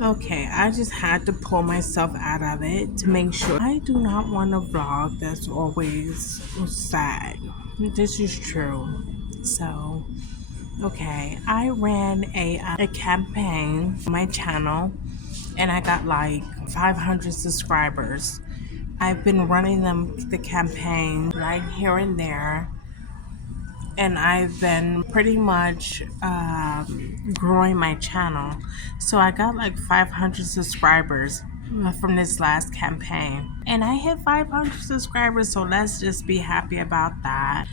Okay, I just had to pull myself out of it to make sure I do not want a vlog that's always sad. This is true. So, okay, I ran a campaign on my channel and I got like 500 subscribers. I've been running the campaign right here and there, and I've been pretty much growing my channel. So I got like 500 subscribers from this last campaign, and I hit 500 subscribers. So let's just be happy about that.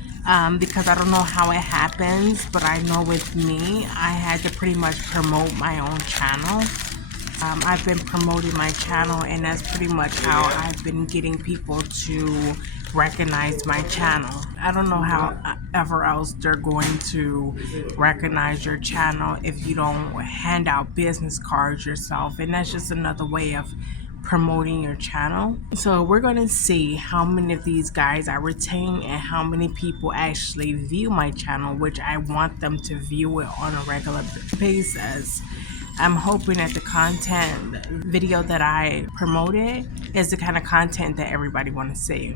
Because I don't know how it happens, but I know with me, I had to pretty much promote my own channel. I've been promoting my channel, and that's pretty much how I've been getting people to recognize my channel. I don't know how ever else they're going to recognize your channel if you don't hand out business cards yourself, and that's just another way of promoting your channel. So we're going to see how many of these guys I retain and how many people actually view my channel, which I want them to view it on a regular basis. I'm hoping that the content video that I promoted is the kind of content that everybody want to see.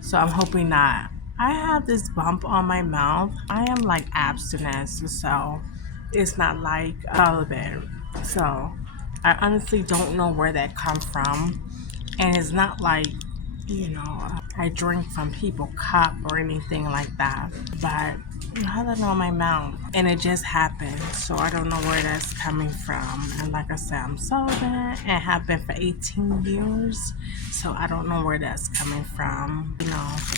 So I'm hoping that I have this bump on my mouth. I am like abstinent, so it's not like celibate. So I honestly don't know where that comes from. And it's not like, I drink from people cup or anything like that. But I have it on my mouth and it just happened. So I don't know where that's coming from. And like I said, I'm celibate and have been for 18 years. So I don't know where that's coming from,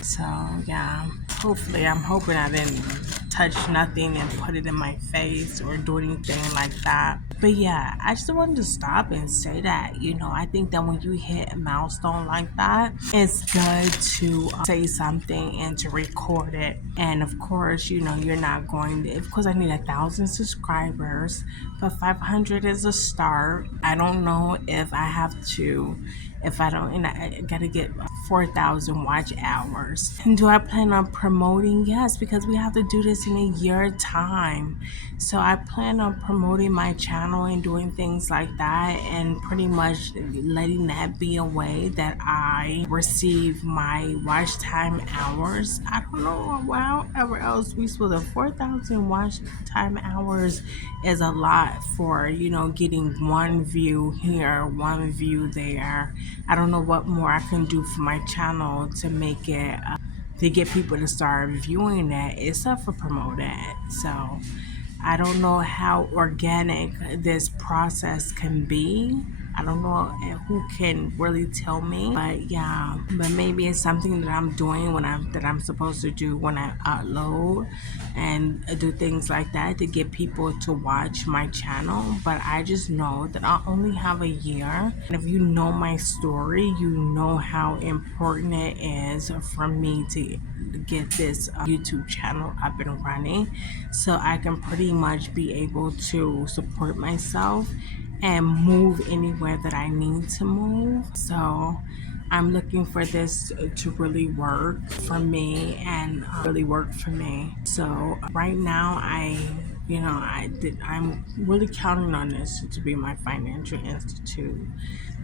So yeah, hopefully I'm hoping I didn't touch nothing and put it in my face or do anything like that. But yeah, I just wanted to stop and say that, I think that when you hit a milestone like that, it's good to say something and to record it. And of course, you're not going to, of course, I need 1,000 subscribers, but 500 is a start. I don't know if I have to, if I don't, and I gotta get 4,000 watch hours. And do I plan on promoting? Yes, because we have to do this in a year time. So I plan on promoting my channel and doing things like that, and pretty much letting that be a way that I receive my watch time hours. I don't know however else we supposed to 4,000 watch time hours is a lot for, getting one view here, one view there. I don't know what more I can do for my channel to make it to get people to start viewing it except for promoting it. So I don't know how organic this process can be. I don't know who can really tell me, but yeah, but maybe it's something that I'm doing that I'm supposed to do when I upload and do things like that to get people to watch my channel. But I just know that I only have a year, and if you know my story, you know how important it is for me to get this YouTube channel up and running, so I can pretty much be able to support myself and move anywhere that I need to move. So I'm looking for this to really work for me and really work for me. So right now I'm really counting on this to be my financial institute.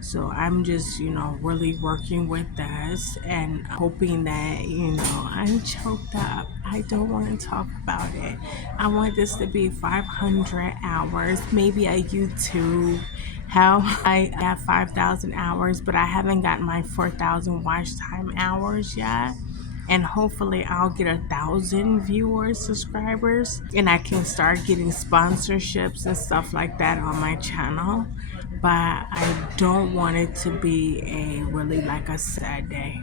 So I'm just, really working with this and hoping that, I'm choked up. I don't want to talk about it. I want this to be 500 hours, maybe a YouTube. How I have 5,000 hours, but I haven't gotten my 4,000 watch time hours yet. And hopefully I'll get 1,000 viewers, subscribers, and I can start getting sponsorships and stuff like that on my channel. But I don't want it to be a really like a sad day.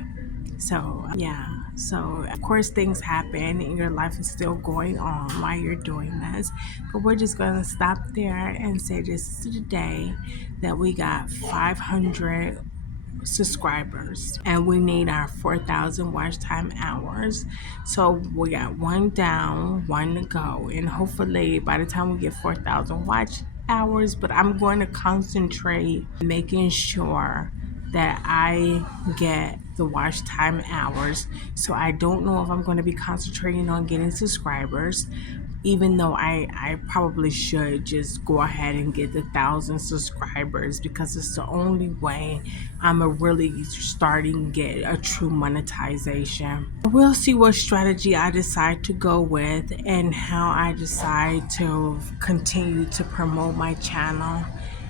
So yeah, so of course things happen and your life is still going on while you're doing this, but we're just gonna stop there and say this is the day that we got 500 subscribers and we need our 4,000 watch time hours. So we got one down, one to go, and hopefully by the time we get 4,000 watch hours, but I'm going to concentrate making sure that I get the watch time hours. So I don't know if I'm going to be concentrating on getting subscribers, even though I probably should just go ahead and get the 1,000 subscribers, because it's the only way I'm a really starting to get a true monetization. We'll see what strategy I decide to go with and how I decide to continue to promote my channel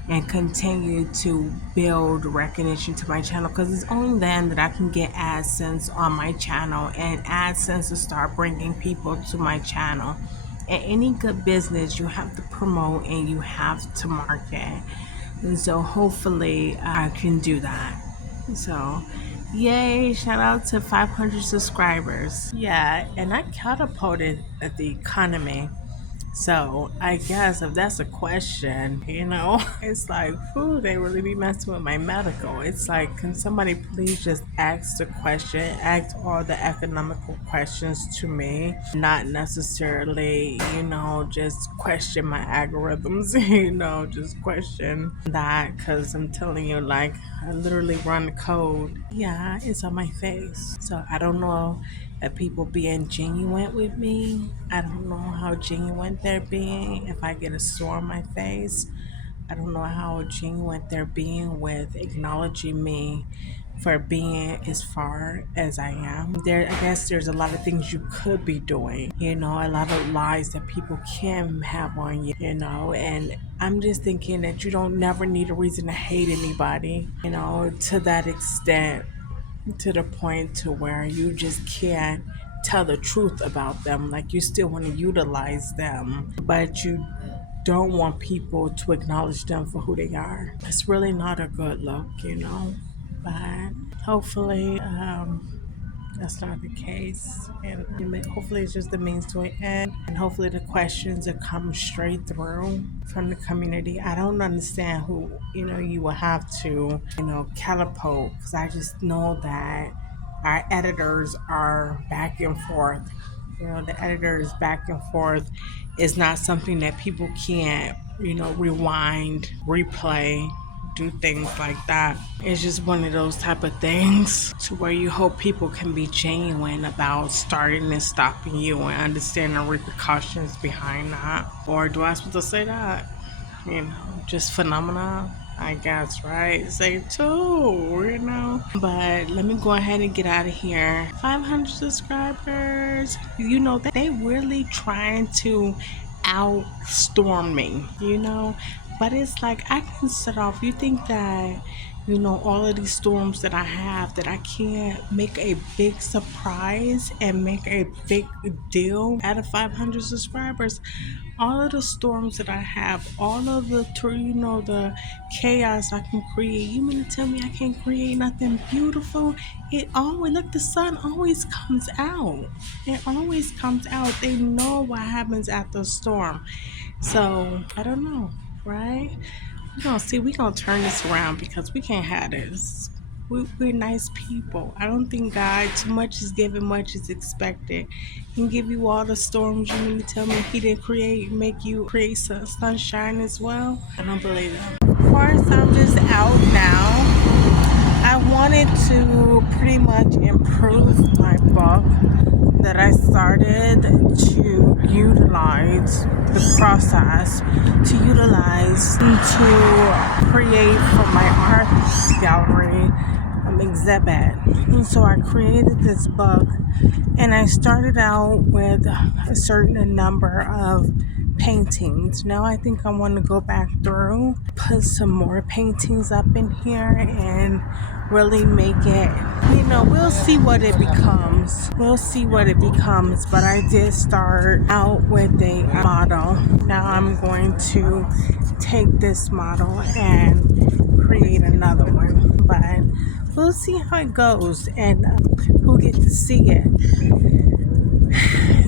and continue to build recognition to my channel, because it's only then that I can get AdSense on my channel, and AdSense will start bringing people to my channel. In any good business, you have to promote and you have to market, and so hopefully I can do that. So yay, shout out to 500 subscribers. Yeah, and I catapulted at the economy. So I guess if that's a question, it's like, whew, they really be messing with my medical. It's like, can somebody please just ask the question, ask all the economical questions to me, not necessarily, just question my algorithms, just question that, because I'm telling you, like, I literally run the code. Yeah, it's on my face. So I don't know if people being genuine with me. I don't know how genuine they're being. If I get a sore on my face, I don't know how genuine they're being with acknowledging me for being as far as I am. I guess there's a lot of things you could be doing, a lot of lies that people can have on you, and I'm just thinking that you don't never need a reason to hate anybody, to that extent, to the point to where you just can't tell the truth about them. Like, you still want to utilize them, but you don't want people to acknowledge them for who they are. It's really not a good look, but hopefully that's not the case, and hopefully it's just the means to an end, and hopefully the questions that come straight through from the community. I don't understand who you will have to catapult, because I just know that our editors are back and forth. The editors back and forth is not something that people can't rewind, replay, do things like that. It's just one of those type of things to where you hope people can be genuine about starting and stopping you and understand the repercussions behind that. Or do I supposed to say that? Just phenomena, I guess, right? Say two. But let me go ahead and get out of here. 500 subscribers. That they really trying to outstorm me, But it's like, I can set off. You think that, all of these storms that I have, that I can't make a big surprise and make a big deal out of 500 subscribers? All of the storms that I have, all of the the chaos I can create. You mean to tell me I can't create nothing beautiful? It always, look, the sun always comes out. It always comes out. They know what happens after a storm. So I don't know, right? We're gonna turn this around, because we can't have this. We're nice people. I don't think God, too much is given, much is expected. He can give you all the storms. You mean to tell me He didn't make you create sunshine as well? I don't believe that. Of course, I'm just out now. I wanted to pretty much improve my book that I started to utilize the process, to utilize to create for my art gallery exhibit. And so I created this book, and I started out with a certain number of paintings. Now I think I want to go back through, put some more paintings up in here, and really make it, we'll see what it becomes. But I did start out with a model. Now I'm going to take this model and create another one. But we'll see how it goes, and who gets to see it.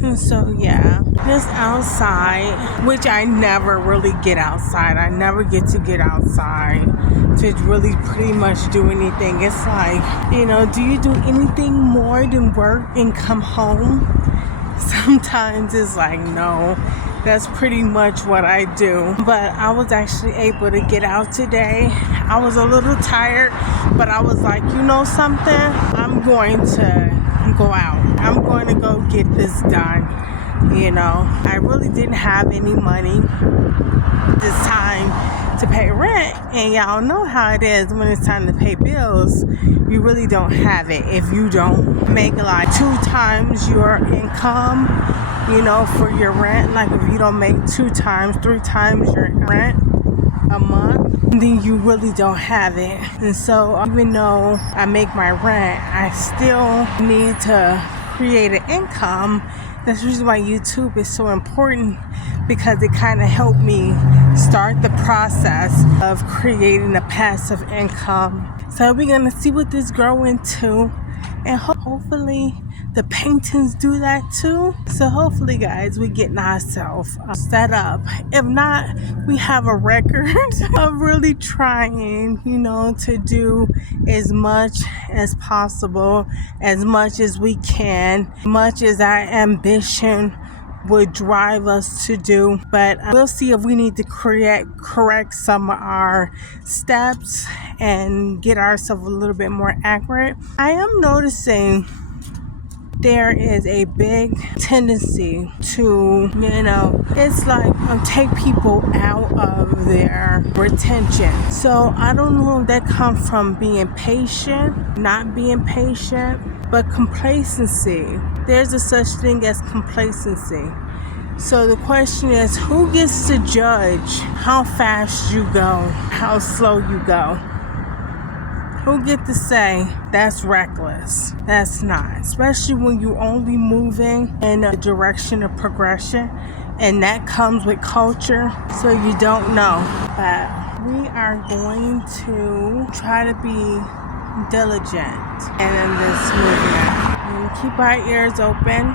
And so yeah, just outside, which I never really get outside. I never get to get outside to really pretty much do anything. It's like, do you do anything more than work and come home? Sometimes it's like, no, that's pretty much what I do. But I was actually able to get out today. I was a little tired, but I was like, something? I'm going to go out. I'm going to go get this done. You know, I really didn't have any money this time to pay rent, and y'all know how it is when it's time to pay bills. You really don't have it if you don't make like 2 times your income, you know, for your rent. Like if you don't make 2 times, 3 times your rent a month, then you really don't have it. And so even though I make my rent, I still need to create an income. That's the reason why YouTube is so important, because it kind of helped me start the process of creating a passive income. So we're going to see what this grow into, and hopefully the paintings do that too. So hopefully, guys, we getting ourselves set up. If not, we have a record of really trying, you know, to do as much as possible, as much as we can, much as our ambition would drive us to do. But we'll see if we need to correct some of our steps and get ourselves a little bit more accurate. I am noticing there is a big tendency to, you know, it's like take people out of their retention. So I don't know if that comes from being patient, not being patient, but complacency. There's a such thing as complacency. So the question is, who gets to judge how fast you go, how slow you go? Who get to say that's reckless? That's not. Especially when you're only moving in a direction of progression, and that comes with culture, so you don't know. But we are going to try to be diligent in this movement. And keep our ears open.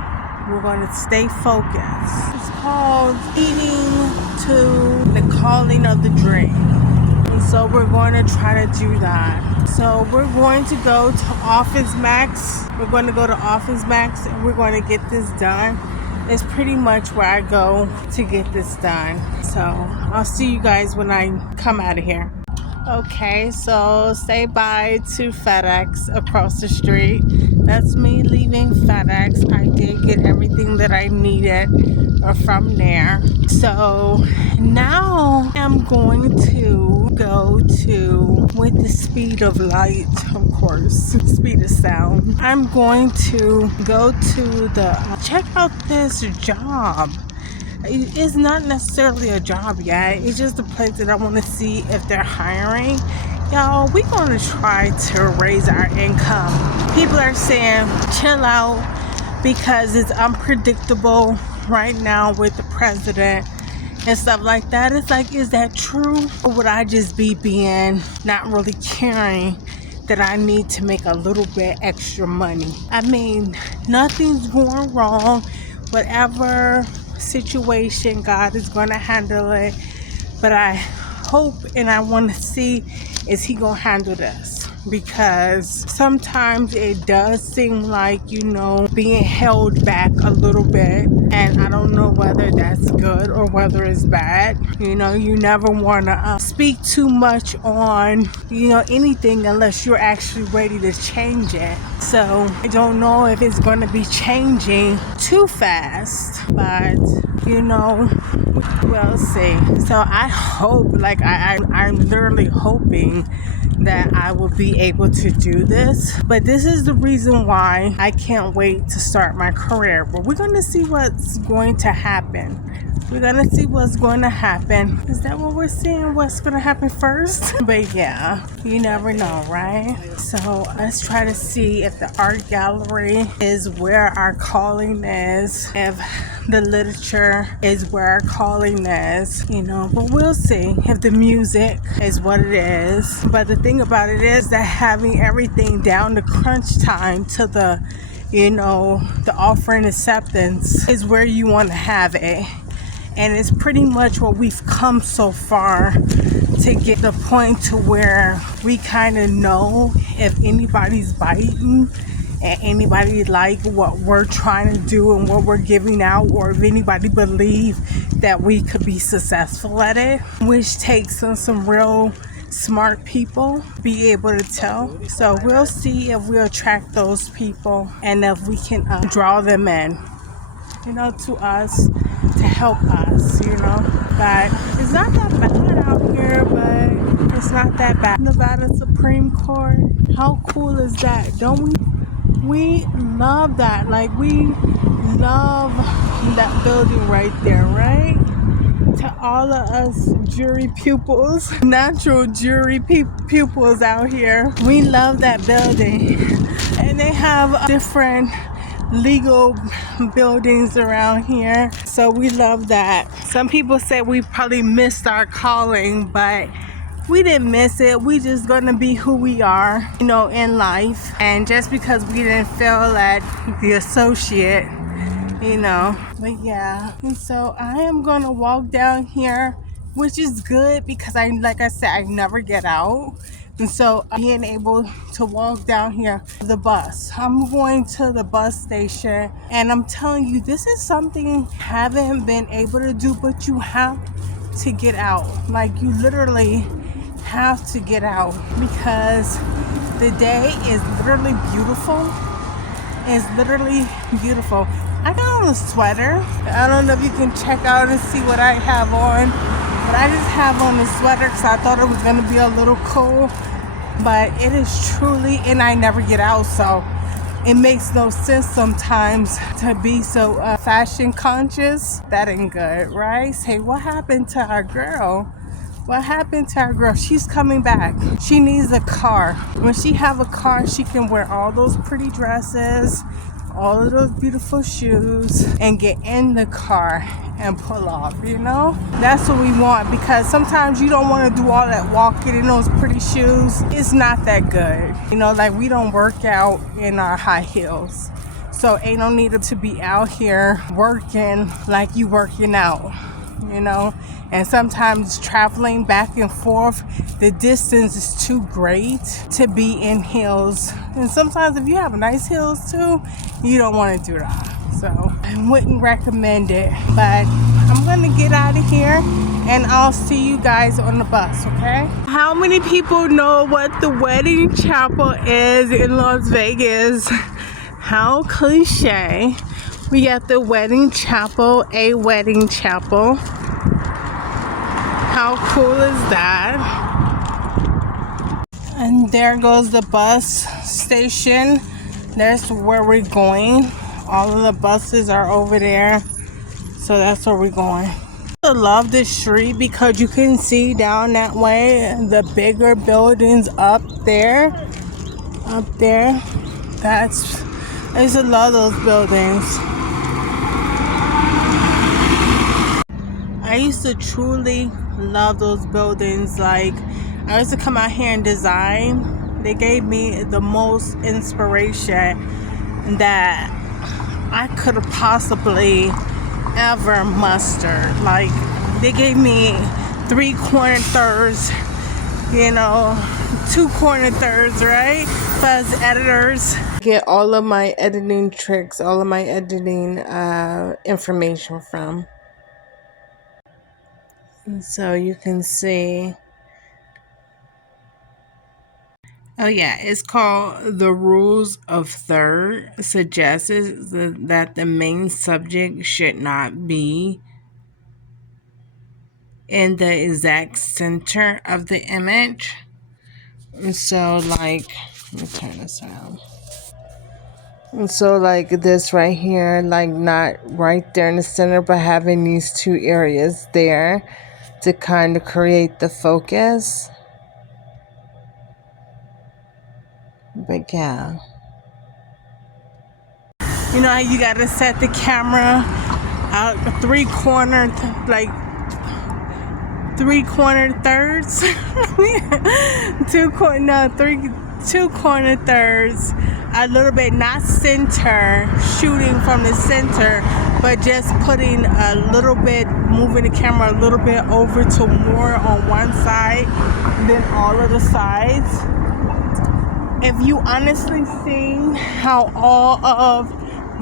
We're going to stay focused. It's called Eating to the Calling of the Dream. And so we're going to try to do that. So we're going to go to Office Max. We're going to go to Office Max and we're going to get this done. It's pretty much where I go to get this done. So I'll see you guys when I come out of here. Okay, so say bye to FedEx across the street. That's me leaving FedEx. I did get everything that I needed from there. So now I'm going to go to, with the speed of light, of course, speed of sound, I'm going to go to the, check out this job. It's not necessarily a job yet. It's just a place that I want to see if they're hiring. Y'all, we're going to try to raise our income. People are saying chill out because it's unpredictable right now with the president and stuff like that. It's like, is that true? Or would I just be being not really caring that I need to make a little bit extra money? I mean, nothing's going wrong. Whatever situation, God is going to handle it. But I hope and I want to see, is he going to handle this? Because sometimes it does seem like, you know, being held back a little bit, and I don't know whether that's good or whether it's bad. You know, you never want to speak too much on, you know, anything unless you're actually ready to change it. So I don't know if it's going to be changing too fast, but you know, we'll see. So I hope, like I'm literally hoping that I will be able to do this. But this is the reason why I can't wait to start my career. But we're going to see what's going to happen. We're going to see what's going to happen. Is that what we're seeing? What's going to happen first? But yeah, you never know, right? So let's try to see if the art gallery is where our calling is. If the literature is where our calling is, you know, but we'll see if the music is what it is. But the thing about it is that having everything down to crunch time to the, you know, the offering acceptance is where you want to have it. And it's pretty much what we've come so far to get the point to where we kind of know if anybody's biting and anybody like what we're trying to do and what we're giving out, or if anybody believe that we could be successful at it, which takes some real smart people be able to tell. So we'll see if we attract those people and if we can draw them in. to us, to help us, But it's not that bad out here, but it's not that bad. Nevada Supreme Court, how cool is that? Don't we? We love that. Like, we love that building right there, right? To all of us jury pupils, natural jury pupils out here, we love that building. And they have different legal buildings around here, so we love that. Some people say we probably missed our calling, but we didn't miss it. We just gonna be who we are, in life. And just because we didn't feel at the associate, but yeah. And so I am gonna walk down here, which is good because like I said, I never get out. And so being able to walk down here, the bus. I'm going to the bus station, and I'm telling you, this is something I haven't been able to do, but you have to get out. Like, you literally have to get out because the day is literally beautiful. It's literally beautiful. I got on a sweater. I don't know if you can check out and see what I have on, but I just have on a sweater because I thought it was going to be a little cool, but it is truly, and I never get out, so it makes no sense sometimes to be so fashion conscious. That ain't good, right? Say, what happened to our girl? What happened to our girl? She's coming back. She needs a car. When she have a car, she can wear all those pretty dresses, all of those beautiful shoes, and get in the car and pull off, That's what we want, because sometimes you don't want to do all that walking in those pretty shoes. It's not that good. Like, we don't work out in our high heels. So ain't no need to be out here working like you working out, And sometimes traveling back and forth, the distance is too great to be in heels. And sometimes if you have nice heels too, you don't want to do that. So I wouldn't recommend it. But I'm going to get out of here, and I'll see you guys on the bus, okay? How many people know what the wedding chapel is in Las Vegas? How cliche. We got the wedding chapel, a wedding chapel. How cool is that? And there goes the bus station. That's where we're going. All of the buses are over there. So that's where we're going. I love this street because you can see down that way the bigger buildings up there. Up there. I used to love those buildings. I used to truly love those buildings. Like, I used to come out here and design. They gave me the most inspiration that I could have possibly ever mustered. Like, they gave me 3 corner thirds, 2 corner thirds, right? Plus editors. Get all of my editing tricks, all of my editing information from. And so you can see. Oh yeah, it's called The Rules of Third. Suggests that the main subject should not be in the exact center of the image. And so, like, let me turn this around. And so, like, this right here, like, not right there in the center, but having these 2 areas there to kind of create the focus. But yeah. You know how you gotta set the camera out 3 corner, like 3 corner thirds? 2 corner thirds. A little bit, not center, shooting from the center, but just putting a little bit, moving the camera a little bit over to more on one side than all of the sides. If you honestly see how all of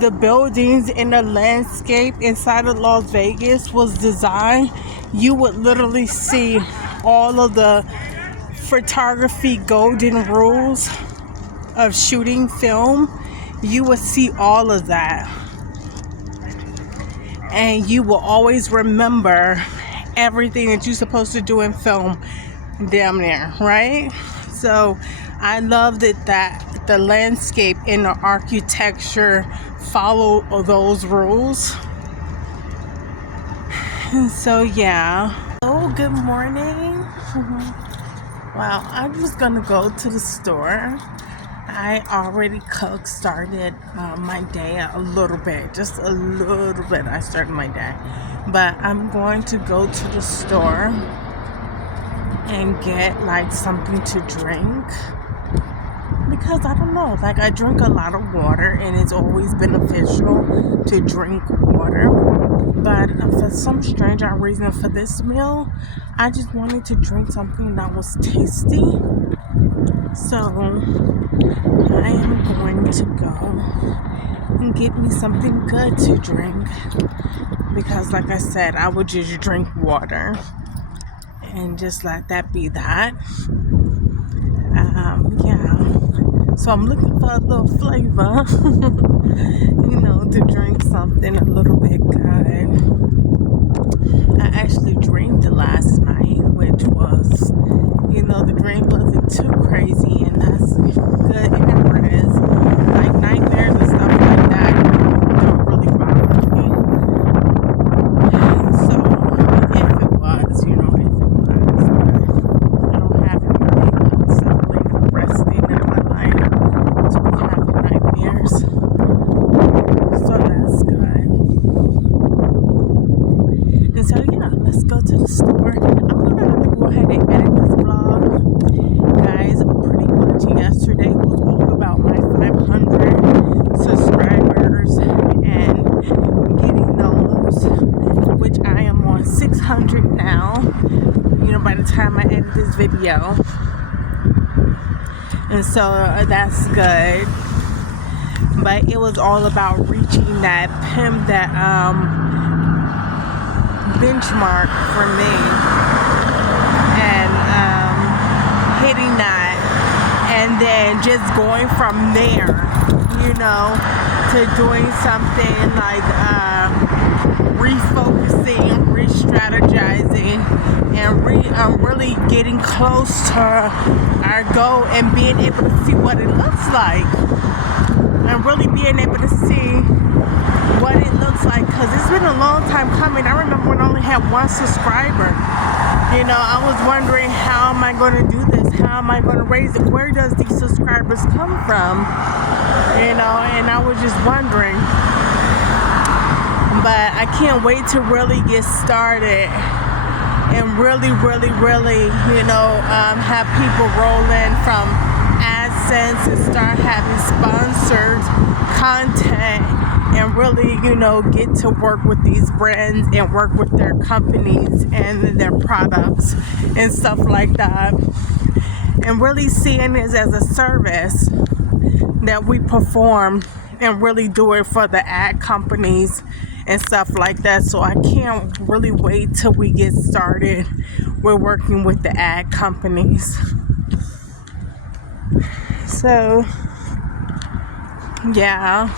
the buildings in the landscape inside of Las Vegas was designed, you would literally see all of the photography golden rules of shooting film. You would see all of that. and you will always remember everything that you're supposed to do and film down there, right? So I love that the landscape and the architecture follow those rules. And so yeah. Oh, good morning. Wow, I'm just gonna go to the store. I already started my day a little bit, just a little bit. I started my day, but I'm going to go to the store and get like something to drink, because I don't know, like I drink a lot of water and it's always beneficial to drink water, but for some strange reason for this meal I just wanted to drink something that was tasty. So I am going to go and get me something good to drink, because like I said, I would just drink water and just let that be that. Yeah. So I'm looking for a little flavor, to drink something a little bit good. I actually dreamed last night, which was, the dream wasn't too crazy, and that's good. It never is. Like nightmares and stuff like that don't really bother me. So if it was, but I don't have anything unsettling or resting in my life to be having nightmares. So that's good. And so yeah, let's go to the store. I'm gonna have to go ahead and edit this vlog, guys. Pretty much yesterday was all about my 500 subscribers and getting those, which I am on 600 now, by the time I edit this video. And so that's good. But it was all about reaching that benchmark for me, and hitting that, and then just going from there, to doing something like refocusing, re-strategizing, and really getting close to our goal and being able to see what it looks like, and really being able to see what it looks like, because it's been a long time coming. I remember when I only had 1 subscriber. I was wondering, how am I going to do this? How am I going to raise it? Where does these subscribers come from? And I was just wondering. But I can't wait to really get started and really, really, really, have people roll in from AdSense and start having sponsored content, and really, get to work with these brands and work with their companies and their products and stuff like that, and really seeing this as a service that we perform, and really do it for the ad companies and stuff like that. So I can't really wait till we get started. We're working with the ad companies. So yeah.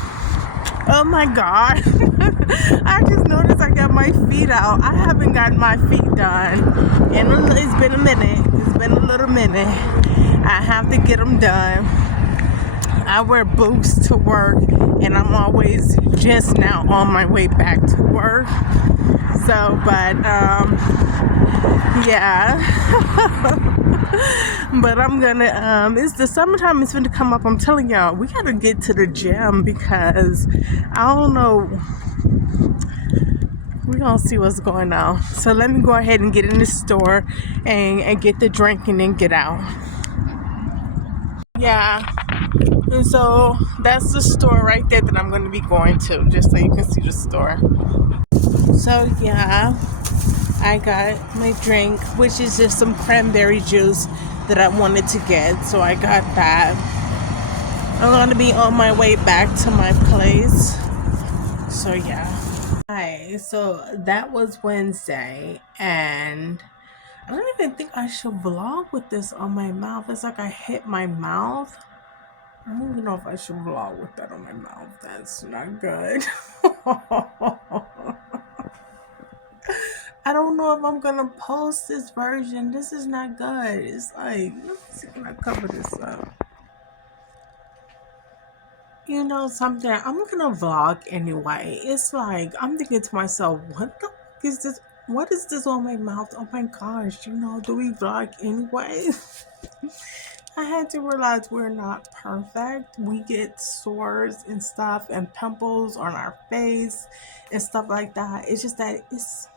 Oh my God. I just noticed I got my feet out. I haven't gotten my feet done, and it's been a minute. It's been a little minute. I have to get them done. I wear boots to work, and I'm always just now on my way back to work. So, but yeah. But I'm gonna it's the summertime is gonna come up. I'm telling y'all, we gotta get to the gym, because I don't know, we're gonna see what's going on. So let me go ahead and get in the store and get the drink and then get out. Yeah. And so that's the store right there that I'm going to be going to, just so you can see the store. So yeah, I got my drink, which is just some cranberry juice that I wanted to get. So I got that. I'm going to be on my way back to my place. So yeah. Hi, so that was Wednesday, and I don't even think I should vlog with this on my mouth. It's like I hit my mouth. I don't even know if I should vlog with that on my mouth. That's not good. I don't know if I'm gonna post this version. This is not good. It's like, let me see, can I cover this up? You know something? I'm gonna vlog anyway. It's like I'm thinking to myself, what the fuck is this? What is this on my mouth? Oh my gosh! You know, do we vlog anyway? I had to realize we're not perfect. We get sores and stuff and pimples on our face and stuff like that. It's just that it's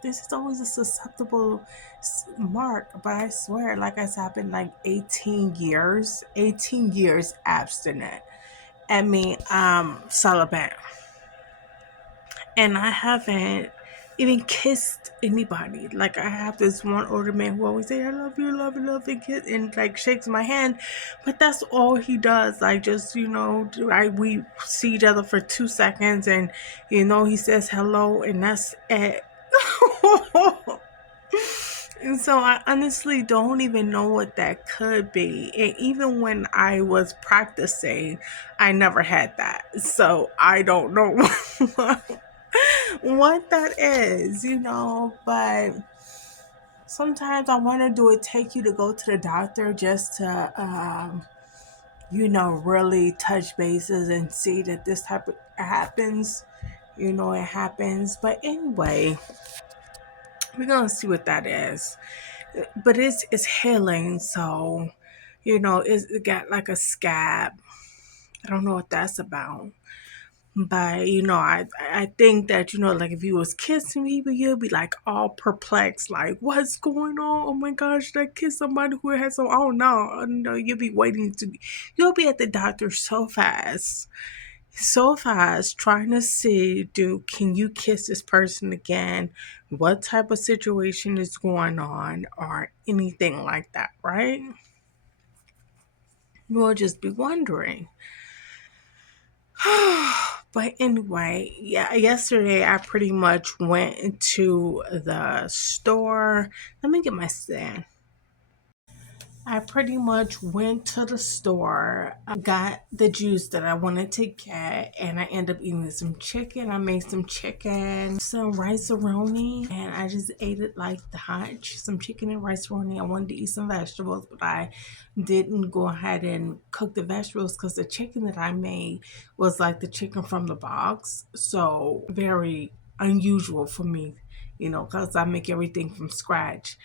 this is always a susceptible mark. But I swear, like I said, I've been like 18 years abstinent. I mean, celibate, and I haven't even kissed anybody. Like I have this one older man who always say, "I love you, love you," kiss, and like shakes my hand, but that's all he does. Like just we see each other for 2 seconds, and he says hello, and that's it. And so I honestly don't even know what that could be. And even when I was practicing, I never had that. So I don't know what that is. But sometimes I want to do it, take you to go to the doctor just to, really touch bases and see that this type of happens. It happens. But anyway, we're going to see what that is. But it's healing, so it got like a scab. I don't know what that's about, but I think that like if you was kissing people, you'd be like all perplexed, like what's going on? Oh my gosh, did I kiss somebody who has some? Oh no, no, you'll be you'll be at the doctor so fast trying to see, can you kiss this person again, what type of situation is going on, or anything like that, right? You'll just be wondering. But anyway, yeah, yesterday I pretty much went into the store. Let me get my stand. I pretty much went to the store, got the juice that I wanted to get, and I ended up eating some chicken. I made some chicken, some rice-a-roni, and I just ate it like that. Some chicken and rice-a-roni. I wanted to eat some vegetables, but I didn't go ahead and cook the vegetables because the chicken that I made was like the chicken from the box. So very unusual for me, because I make everything from scratch.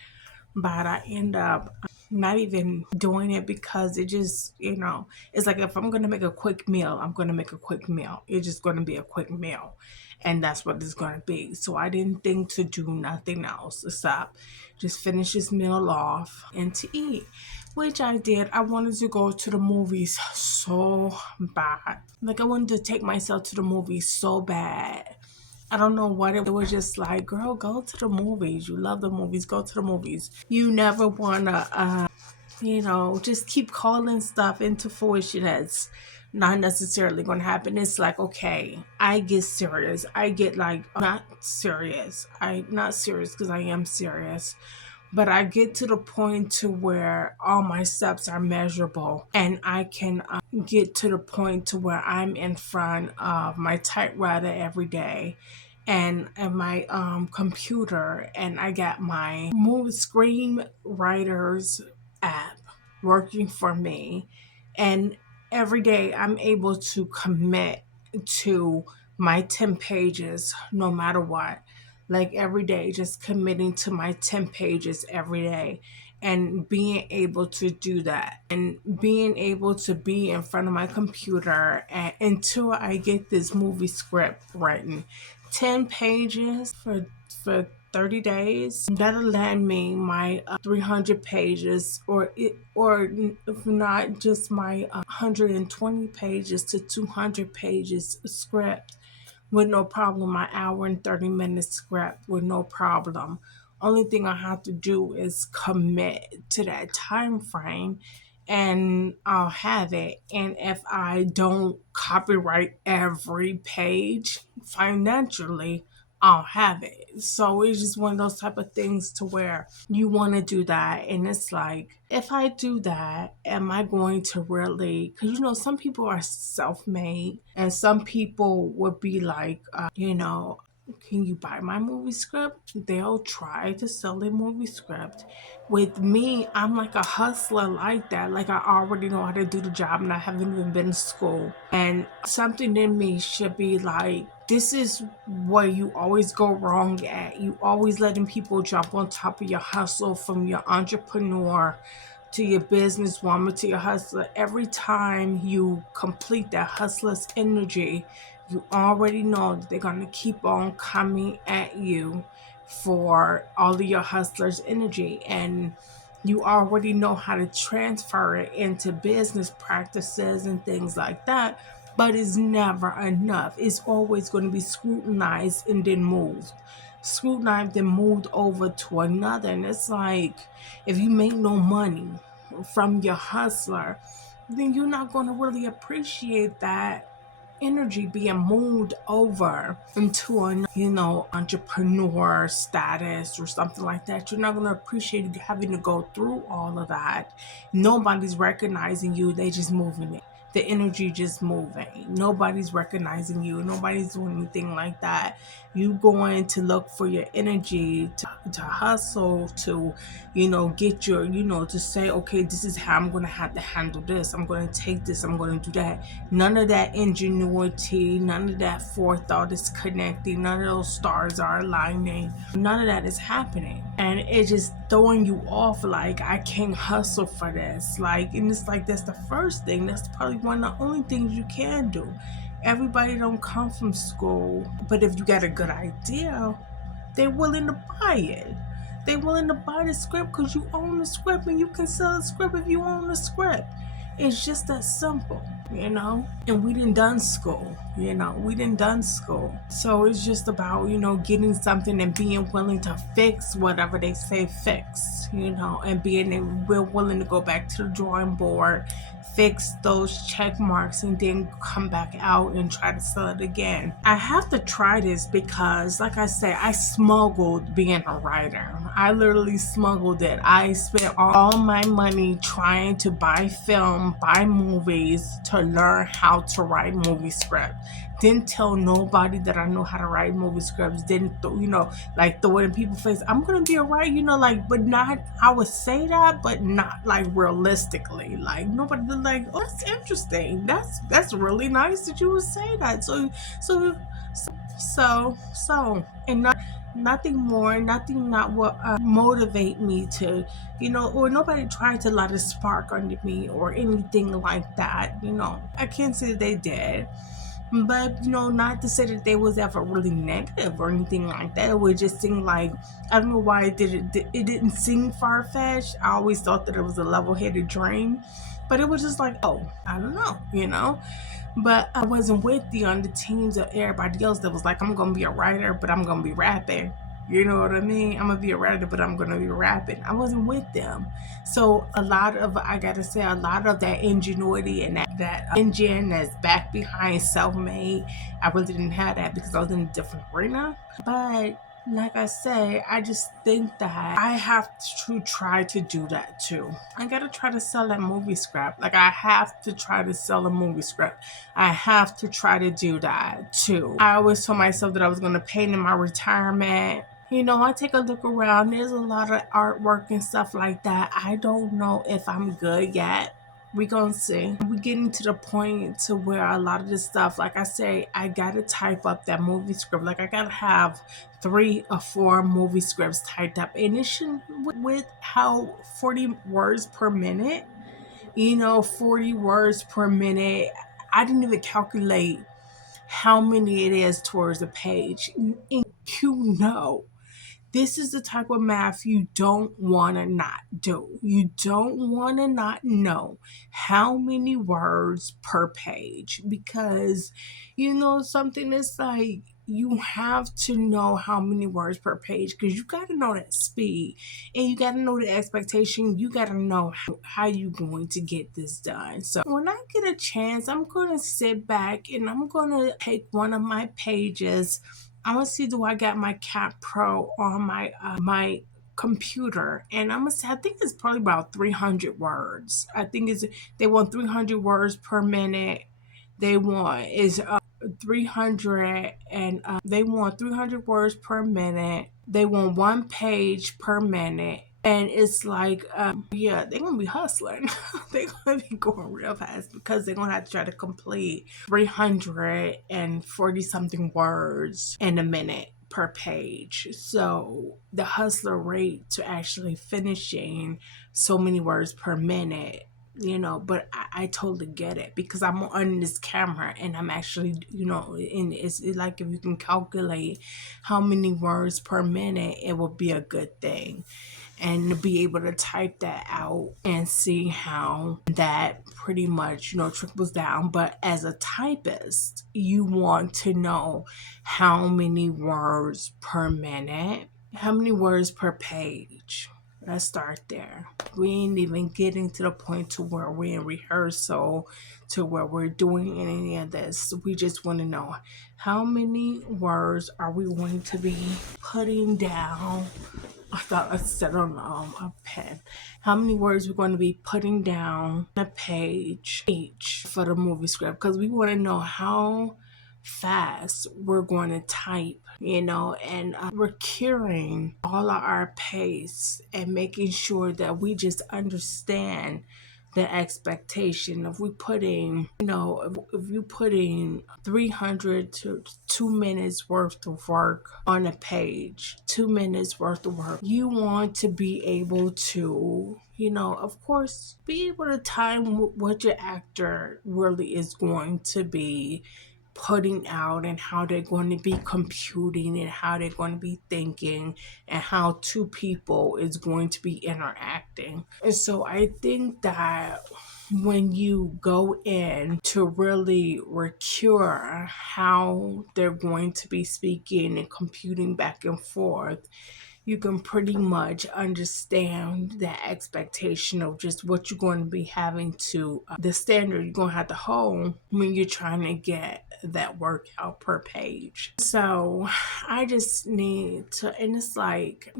But I end up not even doing it because it just, it's like if I'm going to make a quick meal, I'm going to make a quick meal. It's just going to be a quick meal. And that's what it's going to be. So I didn't think to do nothing else except just finish this meal off and to eat, which I did. I wanted to go to the movies so bad. Like I wanted to take myself to the movies so bad. I don't know what it was, just like, girl, go to the movies. You love the movies, go to the movies. You never want to, just keep calling stuff into fruition that's not necessarily going to happen. It's like, okay, I get serious. I get like, not serious. Not serious because I am serious. But I get to the point to where all my steps are measurable, and I can get to the point to where I'm in front of my typewriter every day and my computer, and I got my move screen writers app working for me, and every day I'm able to commit to my 10 pages no matter what. Like every day, just committing to my 10 pages every day, and being able to do that, and being able to be in front of my computer until I get this movie script written. 10 pages for 30 days, that'll land me my 300 pages, or if not, just my 120 pages to 200 pages script with no problem. My hour and 30 minutes script with no problem. Only thing I have to do is commit to that time frame, and I'll have it. And if I don't copyright every page financially, I'll have it. So it's just one of those type of things to where you want to do that. And it's like, if I do that, am I going to really, because some people are self-made, and some people would be like, Can you buy my movie script? They'll try to sell a movie script. With me, I'm like a hustler like that. Like I already know how to do the job and I haven't even been to school. And something in me should be like, this is where you always go wrong at. You always letting people jump on top of your hustle, from your entrepreneur to your businesswoman to your hustler. Every time you complete that hustler's energy, you already know that they're going to keep on coming at you for all of your hustler's energy. And you already know how to transfer it into business practices and things like that. But it's never enough. It's always going to be scrutinized and then moved. Scrutinized and moved over to another. And it's like, if you make no money from your hustler, then you're not going to really appreciate that energy being moved over into a entrepreneur status or something like that. You're not going to appreciate having to go through all of that. Nobody's recognizing you, they just moving it, the energy just moving. Nobody's recognizing you, nobody's doing anything like that. You going to look for your energy to hustle, to get your to say, okay, this is how I'm going to have to handle this, I'm going to take this, I'm going to do that. None of that ingenuity, none of that forethought is connecting, none of those stars are aligning, none of that is happening. And it's just throwing you off, like, I can't hustle for this. Like, and it's like, that's the first thing, that's probably one of the only things you can do. Everybody don't come from school, but if you got a good idea, they're willing to buy it. They're willing to buy the script because you own the script, and you can sell the script if you own the script. It's just that simple. And we done school, we done school. So it's just about, getting something and being willing to fix whatever they say fix, and being we're willing to go back to the drawing board, fix those check marks, and then come back out and try to sell it again. I have to try this because, like I said, I smuggled being a writer. I literally smuggled it. I spent all my money trying to buy film, buy movies, to learn how to write movie script. Didn't tell nobody that I know how to write movie scripts. Didn't throw it in people's face. I'm gonna be a writer, but not. I would say that, but not like realistically. Like nobody would like. Oh, that's interesting. That's really nice that you would say that. So, and nothing more, nothing not what motivate me to, or nobody tried to light a spark under me or anything like that. I can't say that they did. But not to say that they was ever really negative or anything like that. It would just seem like, I don't know why it didn't seem far-fetched. I always thought that it was a level-headed dream, but it was just like, oh, I don't know. But I wasn't with on the teams of everybody else that was like, I'm gonna be a writer, but I'm gonna be rapping. You know what I mean? I'm gonna be a writer, but I'm gonna be rapping. I wasn't with them. So I gotta say, a lot of that ingenuity and that engine that's back behind self-made, I really didn't have that because I was in a different arena. But like I say, I just think that I have to try to do that too. I gotta try to sell that movie script. Like, I have to try to sell a movie script. I have to try to do that too. I always told myself that I was gonna paint in my retirement. I take a look around. There's a lot of artwork and stuff like that. I don't know if I'm good yet. We gonna see. We're getting to the point to where a lot of this stuff, like I say, I gotta type up that movie script. Like, I gotta have 3 or 4 movie scripts typed up, and it should, with how 40 words per minute. 40 words per minute. I didn't even calculate how many it is towards a page. And this is the type of math you don't want to not do. You don't want to not know how many words per page, because something is like, you have to know how many words per page, because you got to know that speed, and you got to know the expectation. You got to know how you're going to get this done. So when I get a chance, I'm going to sit back and I'm going to take one of my pages. I'm gonna see, do I got my Cap Pro on my computer, and I'm gonna say, I think it's probably about 300 words. I think they want 300 words per minute. they want is 300 and they want 300 words per minute. They want 1 page per minute. And it's like, yeah, they're gonna be hustling. They're gonna be going real fast because they're gonna have to try to complete 340 something words in a minute per page. So the hustler rate to actually finishing so many words per minute, but I totally get it because I'm on this camera and I'm actually, and it's like if you can calculate how many words per minute, it will be a good thing. And to be able to type that out and see how that pretty much, trickles down. But as a typist, you want to know how many words per minute, how many words per page. Let's start there. We ain't even getting to the point to where we're in rehearsal, to where we're doing any of this. We just want to know how many words are we going to be putting down. I thought I said on a pen. How many words we're going to be putting down on a page each for the movie script, because we want to know how fast we're going to type, and we're curing all of our pace and making sure that we just understand the expectation. If we putting, if you putting 300 to 2 minutes worth of work on a page, 2 minutes worth of work, you want to be able to, of course, be able to time what your actor really is going to be putting out and how they're going to be computing and how they're going to be thinking and how two people is going to be interacting. And so I think that when you go in to really recure how they're going to be speaking and computing back and forth, you can pretty much understand the expectation of just what you're going to be having to, the standard you're going to have to hold when you're trying to get that work out per page. So I just need to, and it's like,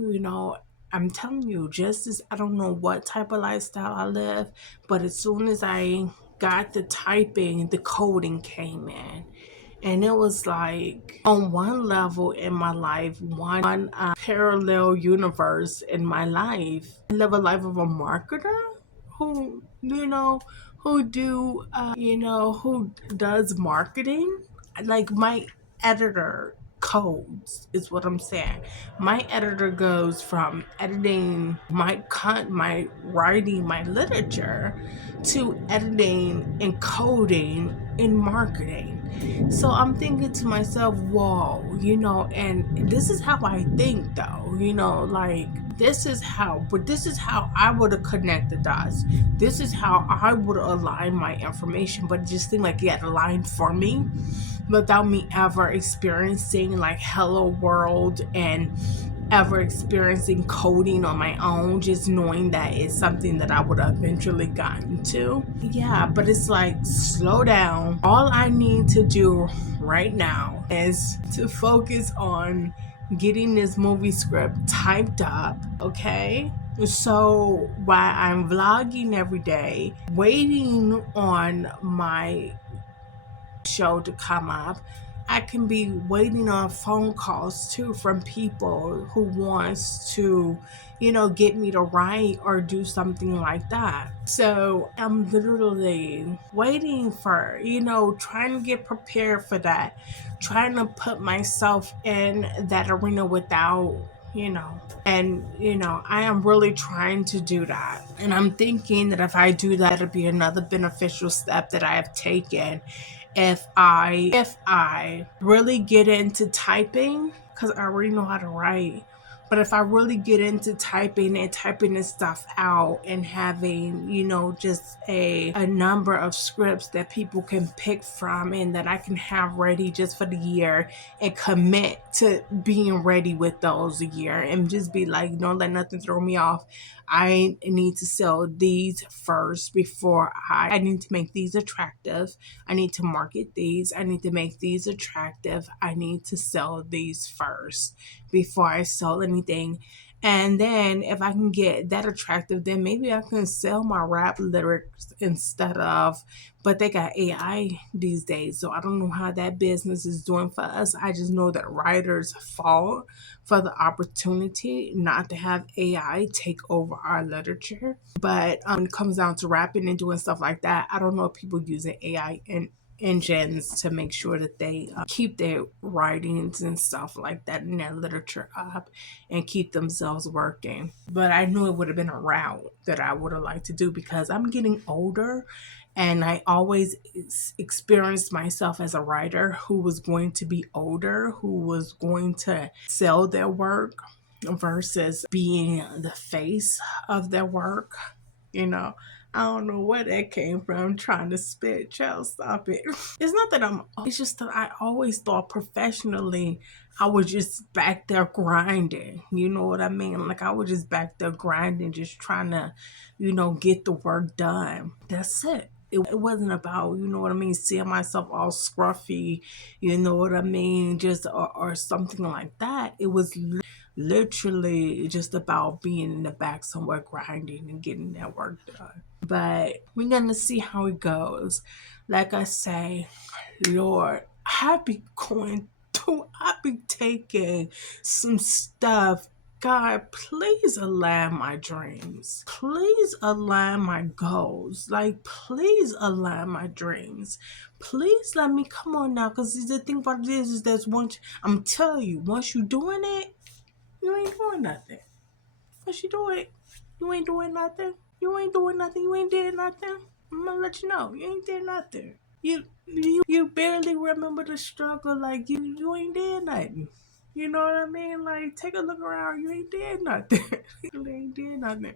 I'm telling you, just as I don't know what type of lifestyle I live, but as soon as I got the typing, the coding came in. And it was like on one level in my life, one parallel universe in my life. I live a life of a marketer who, who does marketing. Like my editor codes is what I'm saying. My editor goes from editing my writing, my literature, to editing and coding in marketing. So I'm thinking to myself, whoa, and this is how I think though, like this is how I would have connected dots. This is how I would align my information, but it just seemed like it had aligned for me without me ever experiencing like Hello World and ever experiencing coding on my own, just knowing that it's something that I would have eventually gotten to. Yeah, but it's like, slow down. All I need to do right now is to focus on getting this movie script typed up, okay? So while I'm vlogging every day, waiting on my show to come up, I can be waiting on phone calls too from people who wants to, get me to write or do something like that. So I'm literally waiting for, trying to get prepared for that, trying to put myself in that arena without, I am really trying to do that. And I'm thinking that if I do that, it'll be another beneficial step that I have taken if I really get into typing, because I already know how to write. But if I really get into typing and typing this stuff out and having, just a number of scripts that people can pick from and that I can have ready just for the year and commit to being ready with those a year and just be like, don't let nothing throw me off. I need to sell these first before I need to make these attractive. I need to market these. I need to make these attractive. I need to sell these first before I sell anything. And then if I can get that attractive, then maybe I can sell my rap lyrics instead of, but they got AI these days. So I don't know how that business is doing for us. I just know that writers fall for the opportunity not to have AI take over our literature. But when it comes down to rapping and doing stuff like that, I don't know if people using AI and engines to make sure that they keep their writings and stuff like that in their literature up and keep themselves working. But I knew it would have been a route that I would have liked to do because I'm getting older, and I always experienced myself as a writer who was going to be older, who was going to sell their work versus being the face of their work. You know, I don't know where that came from, trying to spit. Child, stop it. It's not that it's just that I always thought professionally I was just back there grinding. You know what I mean? Like I was just back there grinding, just trying to, get the work done. That's it. It wasn't about, you know what I mean, seeing myself all scruffy, you know what I mean, just or something like that. It was literally just about being in the back somewhere grinding and getting that work done. But we're gonna see how it goes. Like I say, Lord, I be taking some stuff. God, please align my dreams. Please align my goals. Like, please align my dreams. Please let me come on now. Because the thing about it is that I'm telling you, once you're doing it, you ain't doing nothing. Once you do it, you ain't doing nothing. You ain't doing nothing. You ain't did nothing. I'm gonna let you know. You ain't did nothing. You barely remember the struggle. Like you ain't did nothing. You know what I mean? Like take a look around. You ain't did nothing. You ain't did nothing.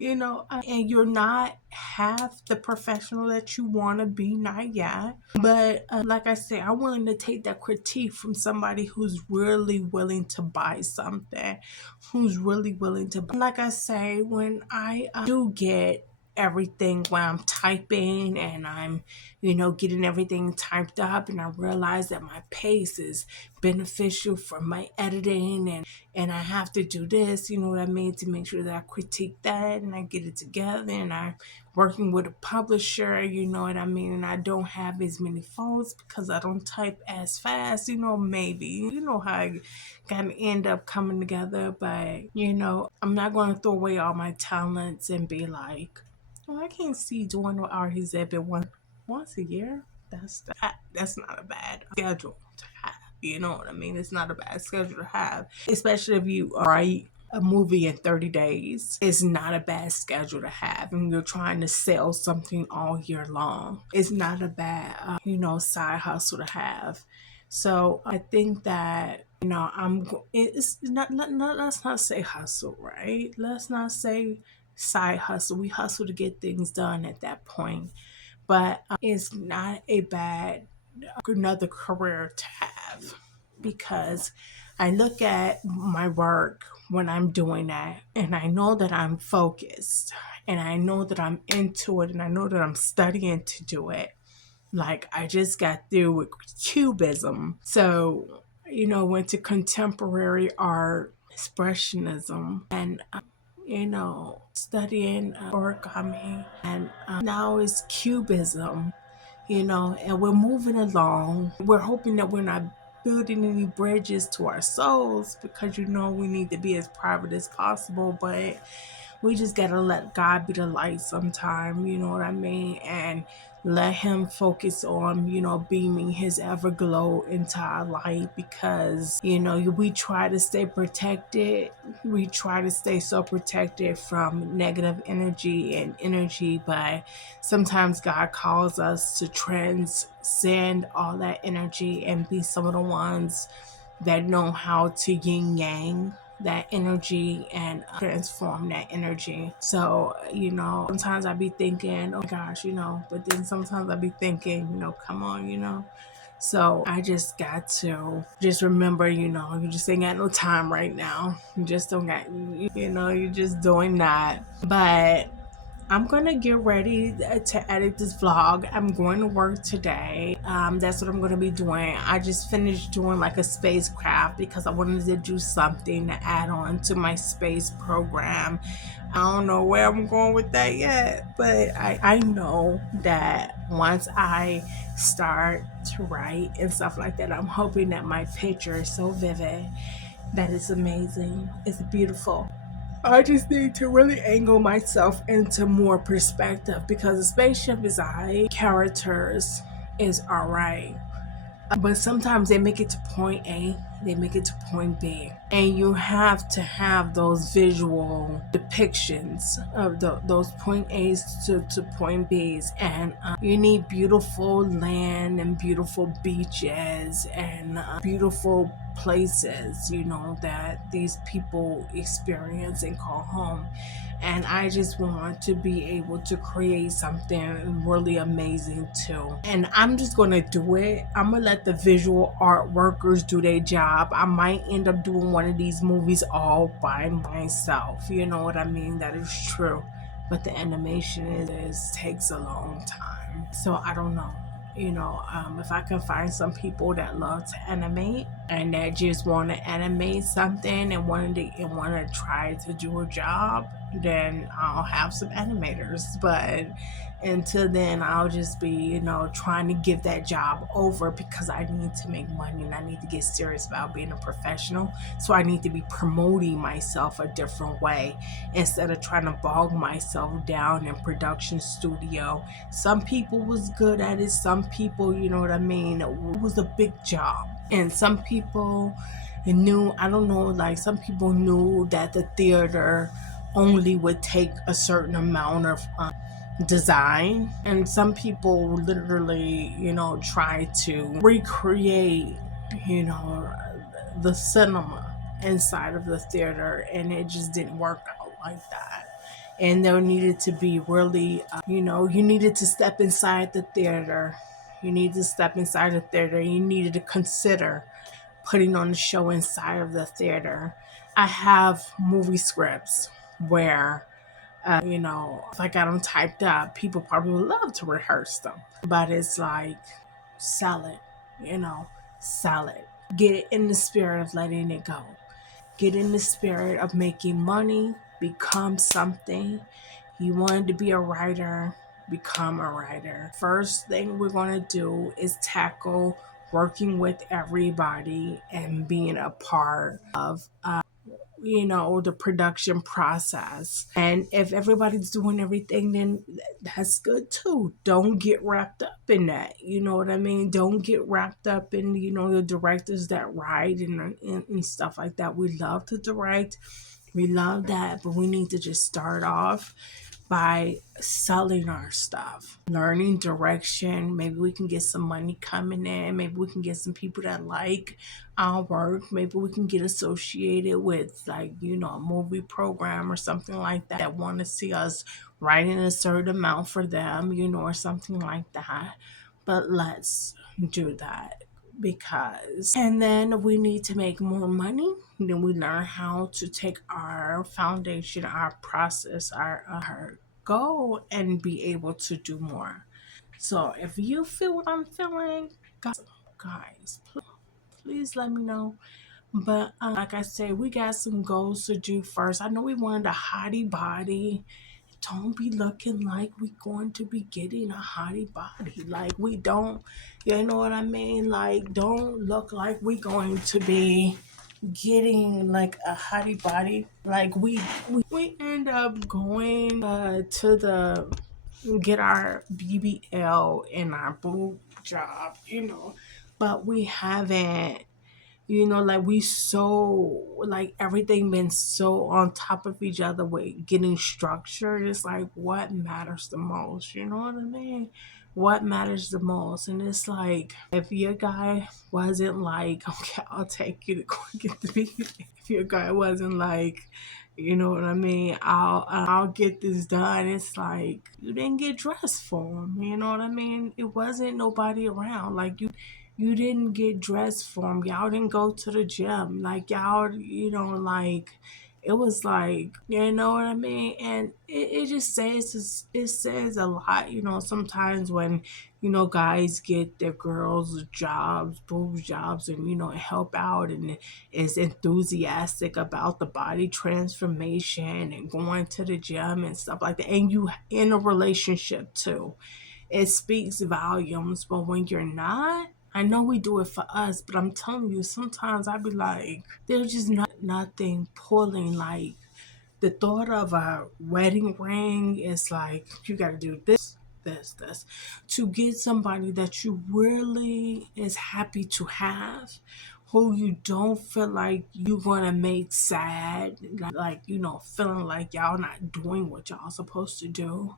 And you're not half the professional that you want to be, not yet. But like I said, I'm willing to take that critique from somebody who's really willing to buy something, who's really willing to buy. Like I say, when I do get everything when I'm typing and I'm, getting everything typed up, and I realize that my pace is beneficial for my editing, and I have to do this, you know what I mean, to make sure that I critique that and I get it together, and I'm working with a publisher, you know what I mean, and I don't have as many phones because I don't type as fast, maybe, how I kind of end up coming together. But, I'm not going to throw away all my talents and be like, I can't see doing what artists have been once a year. That's not a bad schedule to have. You know what I mean? It's not a bad schedule to have, especially if you write a movie in 30 days. It's not a bad schedule to have, and you're trying to sell something all year long. It's not a bad, side hustle to have. So I think that it's not. Let's not say hustle, right? Let's not say side hustle. We hustle to get things done at that point, but it's not a bad another career to have, because I look at my work when I'm doing that, and I know that I'm focused, and I know that I'm into it, and I know that I'm studying to do it. Like I just got through with cubism, so went to contemporary art, expressionism, and studying origami, and now it's cubism, and we're moving along. We're hoping that we're not building any bridges to our souls, because we need to be as private as possible, but we just gotta let God be the light sometime, you know what I mean? And let him focus on, beaming his everglow into our light, because, we try to stay protected. We try to stay so protected from negative energy and energy, but sometimes God calls us to transcend all that energy and be some of the ones that know how to yin yang that energy and transform that energy. So, sometimes I be thinking, oh gosh, but then sometimes I be thinking, come on, So I just got to just remember, you just ain't got no time right now. You just don't got, you're just doing that. But I'm gonna get ready to edit this vlog. I'm going to work today. That's what I'm gonna be doing. I just finished doing like a spacecraft because I wanted to do something to add on to my space program. I don't know where I'm going with that yet, but I know that once I start to write and stuff like that, I'm hoping that my picture is so vivid that it's amazing. It's beautiful. I just need to really angle myself into more perspective because the spaceship is alright, characters is alright. But sometimes they make it to point A, they make it to point B, and you have to have those visual depictions of those point A's to point B's, and you need beautiful land and beautiful beaches and beautiful places, that these people experience and call home. And I just want to be able to create something really amazing too. And I'm just gonna do it. I'm gonna let the visual art workers do their job. I might end up doing one of these movies all by myself. You know what I mean? That is true. But the animation is takes a long time. So I don't know. If I can find some people that love to animate and that just want to animate something and want to try to do a job, then I'll have some animators. But until then, I'll just be, trying to give that job over because I need to make money and I need to get serious about being a professional. So I need to be promoting myself a different way instead of trying to bog myself down in production studio. Some people was good at it. Some people, you know what I mean, it was a big job. And some people knew, I don't know, like some people knew that the theater only would take a certain amount of design, and some people literally try to recreate you know the cinema inside of the theater, and it just didn't work out like that. And there needed to be really you needed to step inside the theater. You need to step inside the theater. You needed to consider putting on the show inside of the theater. I have movie scripts where if I got them typed up, people probably would love to rehearse them. But it's like, sell it, sell it. Get in the spirit of letting it go. Get in the spirit of making money, become something. You wanted to be a writer, become a writer. First thing we're going to do is tackle working with everybody and being a part of the production process. And if everybody's doing everything, then that's good too. Don't get wrapped up in that. You know what I mean? Don't get wrapped up in, the directors that write and stuff like that. We love to direct. We love that, but we need to just start off by selling our stuff, learning direction. Maybe we can get some money coming in. Maybe we can get some people that like our work. Maybe we can get associated with a movie program or something like that want to see us writing a certain amount for them, or something like that. But let's do that because, and then we need to make more money. Then we learn how to take our foundation, our process, our goal, and be able to do more. So if you feel what I'm feeling, guys, please let me know. But like I said, we got some goals to do first. I know we wanted a hottie body. Don't be looking like we going to be getting a hottie body. Like we don't, you know what I mean? Like don't look like we going to be getting like a hottie body. Like we end up going to the get our BBL and our boob job, but we haven't, like we so like everything been so on top of each other with getting structured. It's like what matters the most, you know what I mean? What matters the most? And it's like if your guy wasn't like, okay, I'll take you to go get the meat. If your guy wasn't like, you know what I mean, I'll get this done. It's like you didn't get dressed for him. You know what I mean? It wasn't nobody around. Like you didn't get dressed for him. Y'all didn't go to the gym. Like y'all, like It was like, you know what I mean? And it just says, it says a lot, sometimes when, guys get their girls jobs, boobs jobs, and, help out and is enthusiastic about the body transformation and going to the gym and stuff like that. And you in a relationship too. It speaks volumes, but when you're not, I know we do it for us, but I'm telling you, sometimes I be like, there's just nothing pulling. Like the thought of a wedding ring is like, you got to do this to get somebody that you really is happy to have, who you don't feel like you're gonna make sad, like feeling like y'all not doing what y'all supposed to do,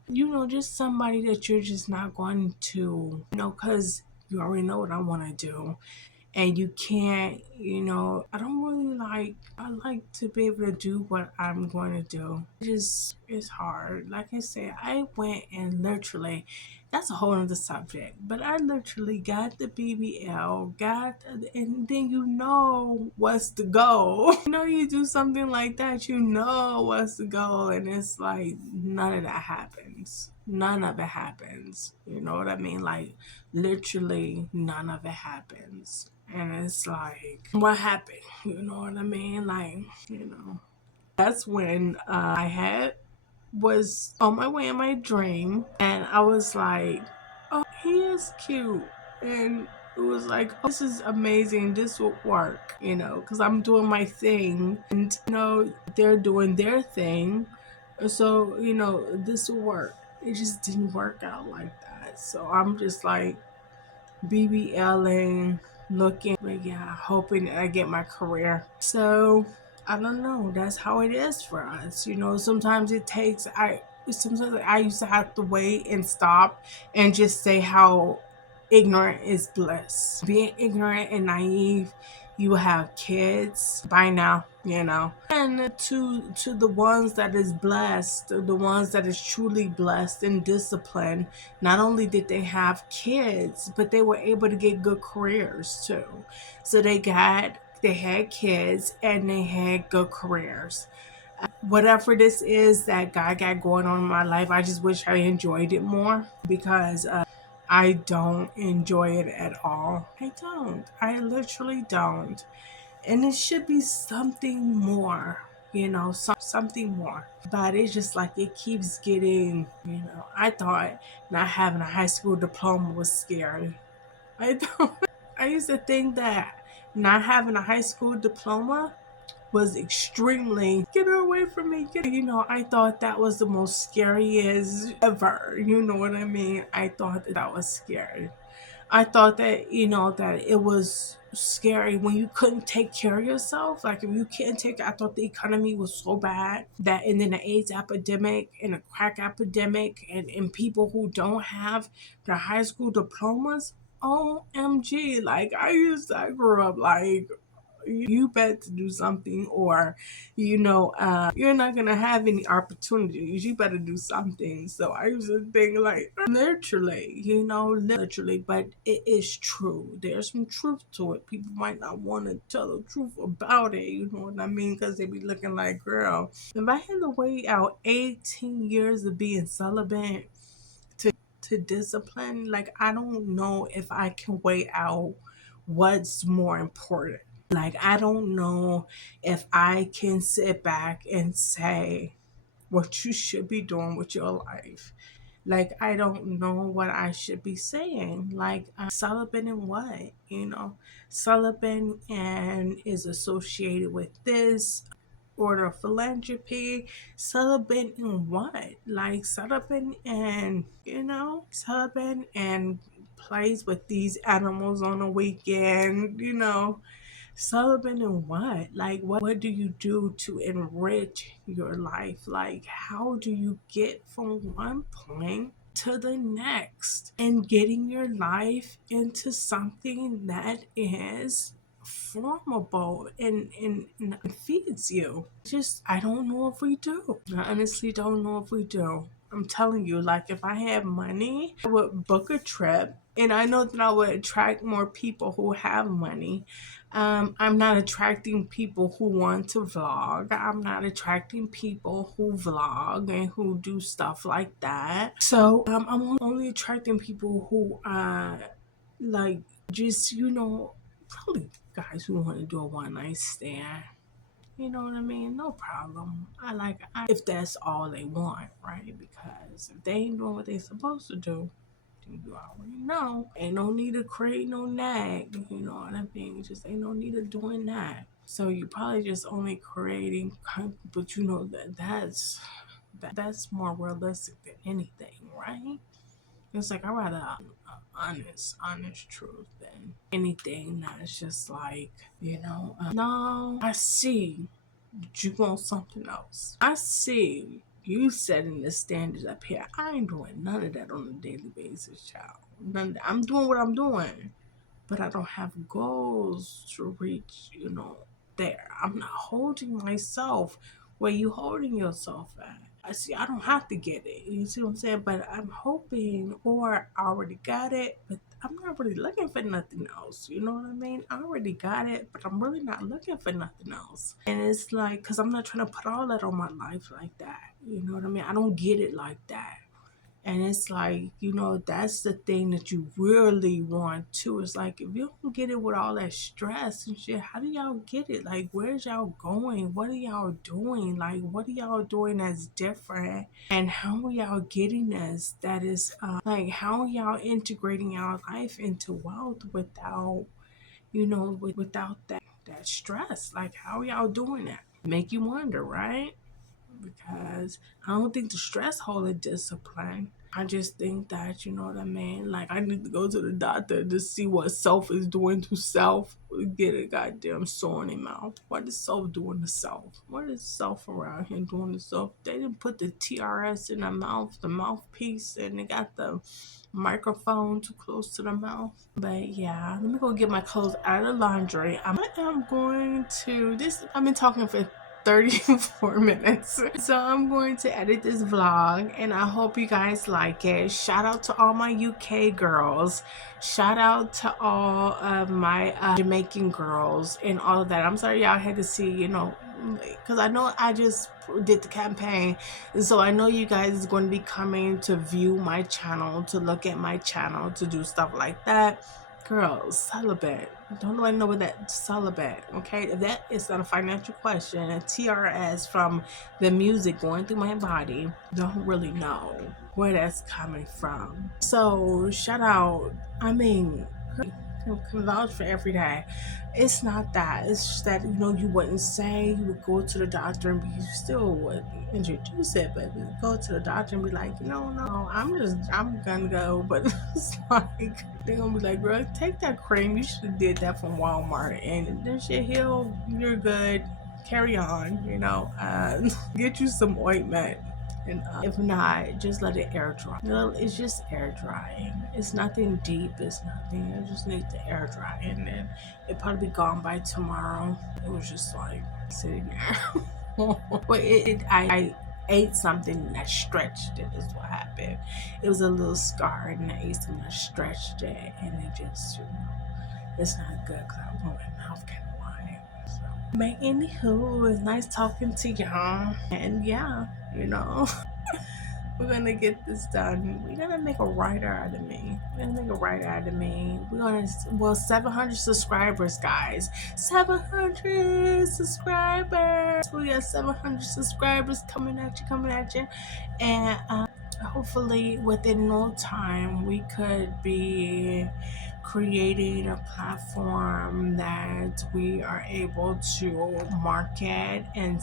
just somebody that you're just not going to, because you already know what I want to do, and you can't, I don't really like, I like to be able to do what I'm going to do. It's hard. Like I said, I went and literally, that's a whole other subject, but I literally got the BBL, and then what's the goal. You do something like that, what's the goal, and it's like none of that happens. None of it happens. You know what I mean? Like literally none of it happens. And it's like, what happened? You know what I mean? Like, that's when I had was on my way in my dream, and I was like, oh, he is cute. And it was like, oh, this is amazing. This will work, because I'm doing my thing, and, they're doing their thing. So, this will work. It just didn't work out like that. So I'm just like, BBLing, looking, but yeah, hoping that I get my career. So I don't know. That's how it is for us. Sometimes it takes. Sometimes I used to have to wait and stop and just say how ignorant is bliss. Being ignorant and naive, you have kids by now, And to the ones that is blessed, the ones that is truly blessed and disciplined, not only did they have kids, but they were able to get good careers too. So they had kids and they had good careers. Whatever this is that God got going on in my life, I just wish I enjoyed it more, because I don't enjoy it at all. I don't. I literally don't. And it should be something more, something more. But it's just like it keeps getting, I thought not having a high school diploma was scary. I don't. I used to think that not having a high school diploma was extremely, get her away from me, I thought that was the most scariest ever. You know what I mean? I thought that was scary. I thought that, that it was scary when you couldn't take care of yourself. Like if you can't I thought the economy was so bad that, and then the AIDS epidemic and the crack epidemic, and people who don't have their high school diplomas, OMG. Like I grew up like, you better do something, or you're not gonna have any opportunities, you better do something. So I used to think like, literally, but it is true. There's some truth to it. People might not want to tell the truth about it, you know what I mean, because they be looking like, girl, if I had to wait out 18 years of being celibate to discipline, like I don't know if I can weigh out what's more important. Like, I don't know if I can sit back and say what you should be doing with your life. Like, I don't know what I should be saying. Like, celibate and what? Celibate and is associated with this order of philanthropy. Celibate and what? Like, celibate and, celibate and plays with these animals on the weekend, Sullivan and what? Like, what do you do to enrich your life? Like, how do you get from one point to the next and getting your life into something that is formable and feeds you? Just, I don't know if we do. I honestly don't know if we do. I'm telling you, like if I had money, I would book a trip, and I know that I would attract more people who have money. I'm not attracting people who want to vlog. I'm not attracting people who vlog and who do stuff like that. So I'm only attracting people who like just probably guys who want to do a one night stand. You know what I mean? No problem. If that's all they want, right? Because if they ain't doing what they supposed to do, then you already know. Ain't no need to create no nag. You know what I mean? Just ain't no need of doing that. So you probably just only creating, but you know that's more realistic than anything, right? It's like I rather honest truth than anything that's just like, no, I see that you want something else. I see you setting the standards up here. I ain't doing none of that on a daily basis, child. I'm doing what I'm doing, but I don't have goals to reach, there. I'm not holding myself where you holding yourself at. I see I don't have to get it. You see what I'm saying? But I'm hoping, or I already got it, but I'm not really looking for nothing else. You know what I mean? I already got it, but I'm really not looking for nothing else. And it's like, because I'm not trying to put all that on my life like that. You know what I mean? I don't get it like that. And it's like, that's the thing that you really want too. It's like, if you don't get it with all that stress and shit, how do y'all get it? Like, where's y'all going? What are y'all doing? Like, what are y'all doing that's different? And how are y'all getting this? That is, like, how are y'all integrating y'all life into wealth without, without that stress? Like, how are y'all doing that? Make you wonder, right? Because I don't think the stress hold a discipline. I just think that, you know what I mean? Like, I need to go to the doctor to see what self is doing to self. Get a goddamn sore in their mouth. What is self doing to self? What is self around here doing to self? They didn't put the TRS in the mouth, the mouthpiece, and they got the microphone too close to the mouth. But yeah, let me go get my clothes out of the laundry. I am going to this. I've been talking for 34 minutes. So I'm going to edit this vlog, and I hope you guys like it. Shout out to all my UK girls. Shout out to all of my Jamaican girls and all of that. I'm sorry y'all had to see, because I know I just did the campaign, and so I know you guys is going to be coming to view my channel, to look at my channel, to do stuff like that. Girls, celibate. Don't nobody know what that celibate, okay? That is not a financial question. A TRS from the music going through my body, don't really know where that's coming from. So shout out. I mean, can vouch for every day. It's not that. It's just that, you wouldn't say, you would go to the doctor and you still would introduce it, but you go to the doctor and be like, no, I'm gonna go. But it's like, they're gonna be like, girl, take that cream. You should have did that from Walmart, and this shit heal. You're good. Carry on, get you some ointment. And if not, just let it air dry. It's just air drying. It's nothing deep. It's nothing. It just needs to air dry, and then it'll probably be gone by tomorrow. It was just like sitting there. But I ate something that stretched it, is what happened. It was a little scar, and I ate something that stretched it, and it just, it's not good because I want my mouth kind of wide. So, but anywho, it was nice talking to y'all, and yeah, we're gonna get this done. We're gonna make a writer out of me. We're gonna 700 subscribers, guys. 700 subscribers. We got 700 subscribers coming at you. And hopefully within no time we could be creating a platform that we are able to market and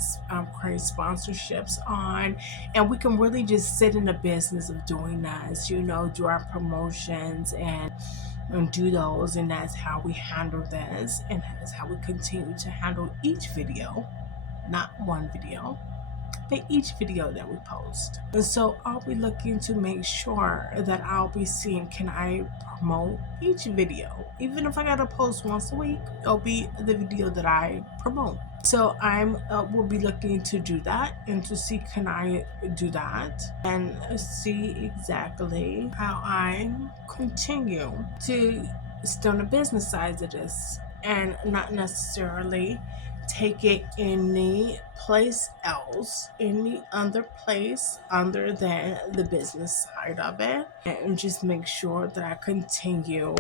create sponsorships on, and we can really just sit in the business of doing that, do our promotions and do those, and that's how we handle this, and that's how we continue to handle each video, not one video. for each video that we post. And so I'll be looking to make sure that I'll be seeing, can I promote each video? Even if I gotta post once a week, it'll be the video that I promote. So I'm will be looking to do that and to see, can I do that and see exactly how I continue to stay on the business side of this and not necessarily take it any place else, any other place other than the business side of it, and just make sure that I continue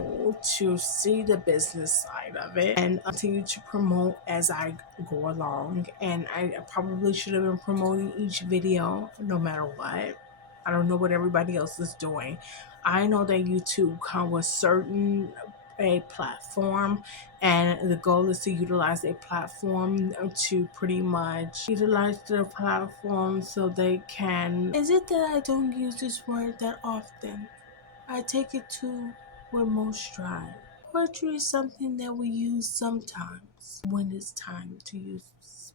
to see the business side of it and continue to promote as I go along. And I probably should have been promoting each video no matter what. I don't know what everybody else is doing. I know that YouTube comes with a platform, and the goal is to utilize a platform to pretty much utilize their platform so they can. Is it that I don't use this word that often? I take it to with most stride. Poetry is something that we use sometimes when it's time to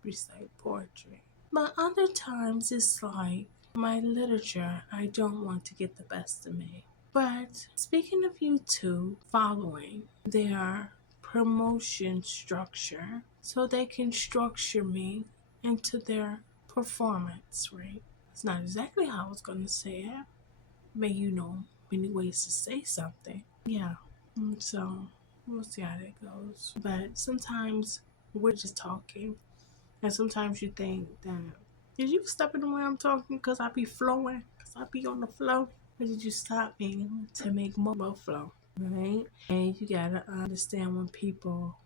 recite poetry. But other times it's like my literature, I don't want to get the best of me. But speaking of YouTube following their promotion structure, so they can structure me into their performance, right? It's not exactly how I was going to say it, but many ways to say something. Yeah. So we'll see how that goes. But sometimes we're just talking, and sometimes you think that, did you step in the way I'm talking because I be flowing, because I be on the flow? Or did you stop me to make more flow? Right? And you gotta understand when people,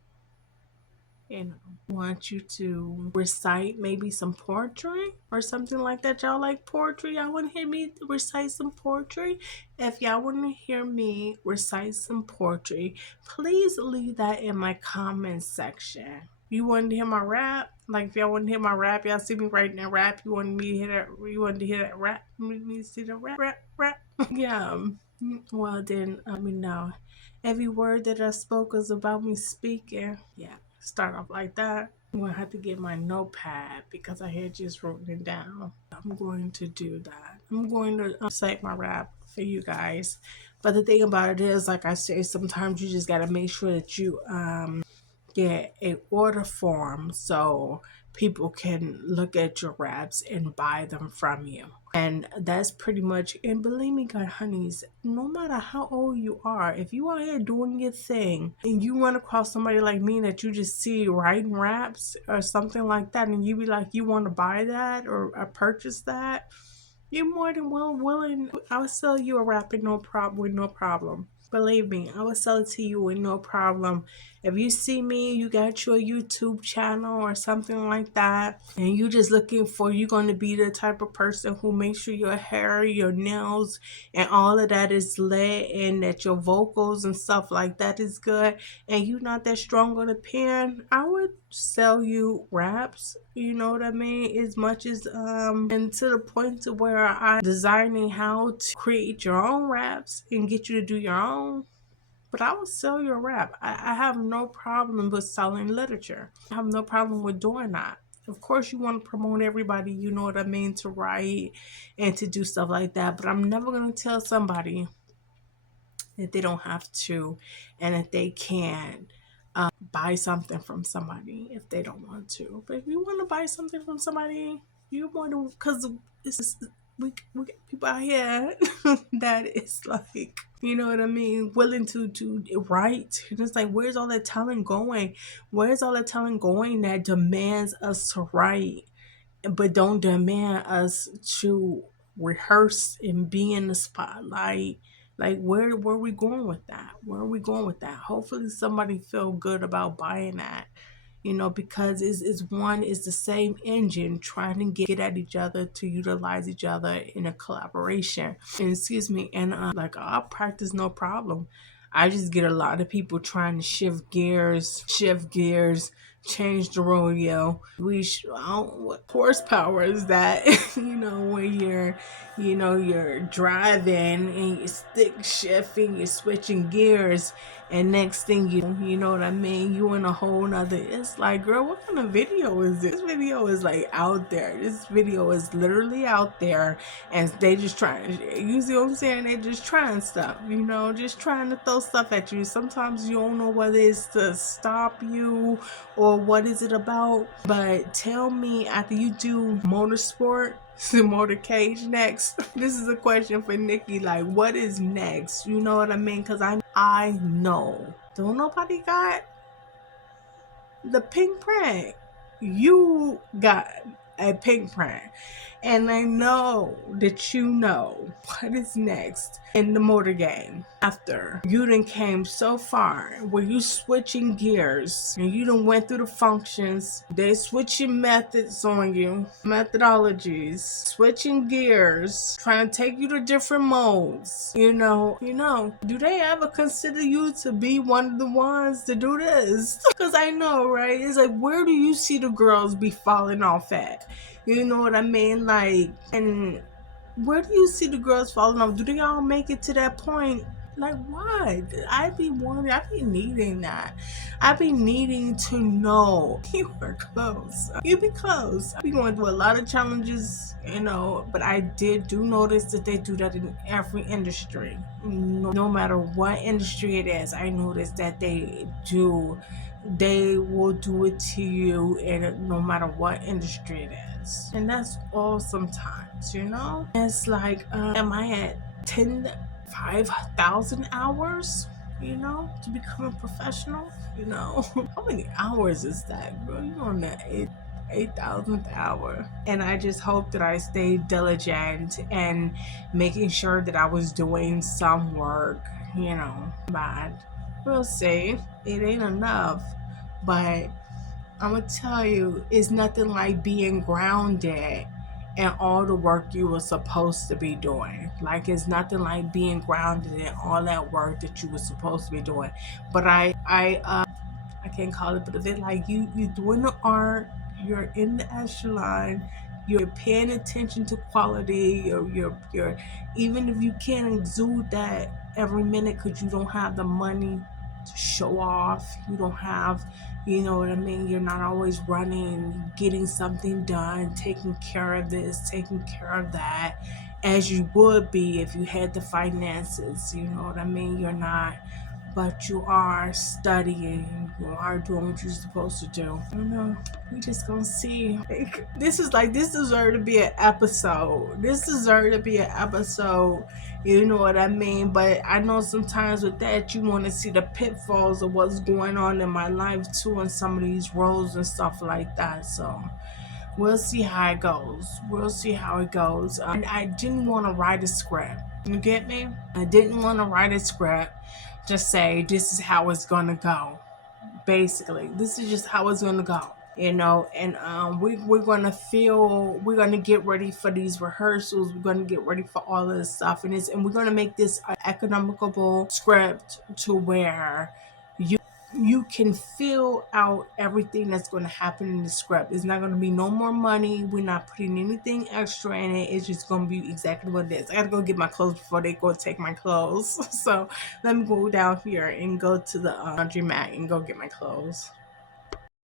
want you to recite maybe some poetry or something like that. Y'all like poetry? Y'all want to hear me recite some poetry? If y'all want to hear me recite some poetry, please leave that in my comment section. You wanted to hear my rap? Like, if y'all want to hear my rap, y'all see me writing that rap. You wanted me to hear that? You wanted to hear that rap? Me to see the rap? Yeah. Well, then let me know. Every word that I spoke was about me speaking. Yeah, start off like that. I'm going to have to get my notepad because I had just written it down. I'm going to do that. I'm going to cite my rap for you guys. But the thing about it is, like I say, sometimes you just got to make sure that you get a order form so people can look at your raps and buy them from you. And that's pretty much, and believe me, God honeys, no matter how old you are, if you out here doing your thing and you run across somebody like me that you just see writing raps or something like that, and you be like, you want to buy that or purchase that, you're more than willing. I will sell you a rap with no problem. Believe me, I will sell it to you with no problem. If you see me, you got your YouTube channel or something like that, and you just looking for, you're going to be the type of person who makes sure your hair, your nails, and all of that is lit, and that your vocals and stuff like that is good, and you're not that strong on the pen, I would sell you raps, you know what I mean? As much as and to the point to where I'm designing how to create your own raps and get you to do your own. But I will sell your rap. I have no problem with selling literature. I have no problem with doing that. Of course, you want to promote everybody, you know what I mean, to write and to do stuff like that. But I'm never going to tell somebody that they don't have to and that they can buy something from somebody if they don't want to. But if you want to buy something from somebody, you want to, because we got people out here that is like, you know what I mean, willing to write. And it's like, where's all that talent going? Where's all that talent going that demands us to write, but don't demand us to rehearse and be in the spotlight? Like, where are we going with that? Where are we going with that? Hopefully somebody feel good about buying that, because it's the same engine trying to get at each other, to utilize each other in a collaboration. And excuse me, and like, I'll practice no problem. I just get a lot of people trying to shift gears change the rodeo. What horsepower is that? When you're driving and you're stick shifting, you're switching gears, and next thing you know what I mean, you in a whole nother. It's like, girl, what kind of video is this? This video is like out there. This video is literally out there, and they just trying. You see what I'm saying? They just trying stuff. Just trying to throw stuff at you. Sometimes you don't know whether it's to stop you or what is it about. But tell me, after you do motorsport, the motorcade next. This is a question for Nikki. Like, what is next? You know what I mean? Because I know. Don't nobody got the pink print. You got a pink print. And I know that you know what is next in the motor game. After you done came so far where you switching gears and you done went through the functions, they switching methods on you, methodologies, switching gears, trying to take you to different modes. Do they ever consider you to be one of the ones to do this? Because I know, right? It's like, where do you see the girls be falling off at? You know what I mean? Like, and where do you see the girls falling off? Do they all make it to that point? Like, why? I be wanting, I be needing that. I be needing to know you are close. You be close. I be going through a lot of challenges, but I do notice that they do that in every industry. No matter what industry it is, I notice that they will do it to you, and no matter what industry it is. And that's all sometimes, It's like, am I at 5,000 hours, to become a professional? How many hours is that, bro? You're on the 8,000th hour. And I just hope that I stay diligent and making sure that I was doing some work, but we'll see. It ain't enough, but I'm gonna tell you, it's nothing like being grounded and all the work you were supposed to be doing. Like, it's nothing like being grounded in all that work that you were supposed to be doing. But I can't call it, but if it like you doing the art, you're in the echelon, you're paying attention to quality, you're even if you can't exude that every minute because you don't have the money to show off, you don't have, you know what I mean, you're not always running, getting something done, taking care of this, taking care of that, as you would be if you had the finances, you know what I mean, you're not, but you are studying, you are doing what you're supposed to do. I don't know. We just gonna see. This deserves to be an episode. This deserves to be an episode. You know what I mean? But I know sometimes with that, you want to see the pitfalls of what's going on in my life too, and some of these roles and stuff like that. So we'll see how it goes. And I didn't want to write a script. You get me? I didn't want to write a script. Just say, this is how it's going to go. Basically, this is just how it's going to go. And we're going to get ready for these rehearsals. We're going to get ready for all of this stuff. And we're going to make this an economical script to where you can fill out everything that's going to happen in the script. It's not going to be no more money. We're not putting anything extra in it. It's just going to be exactly what it is. I got to go get my clothes before they go take my clothes. So let me go down here and go to the laundromat and go get my clothes.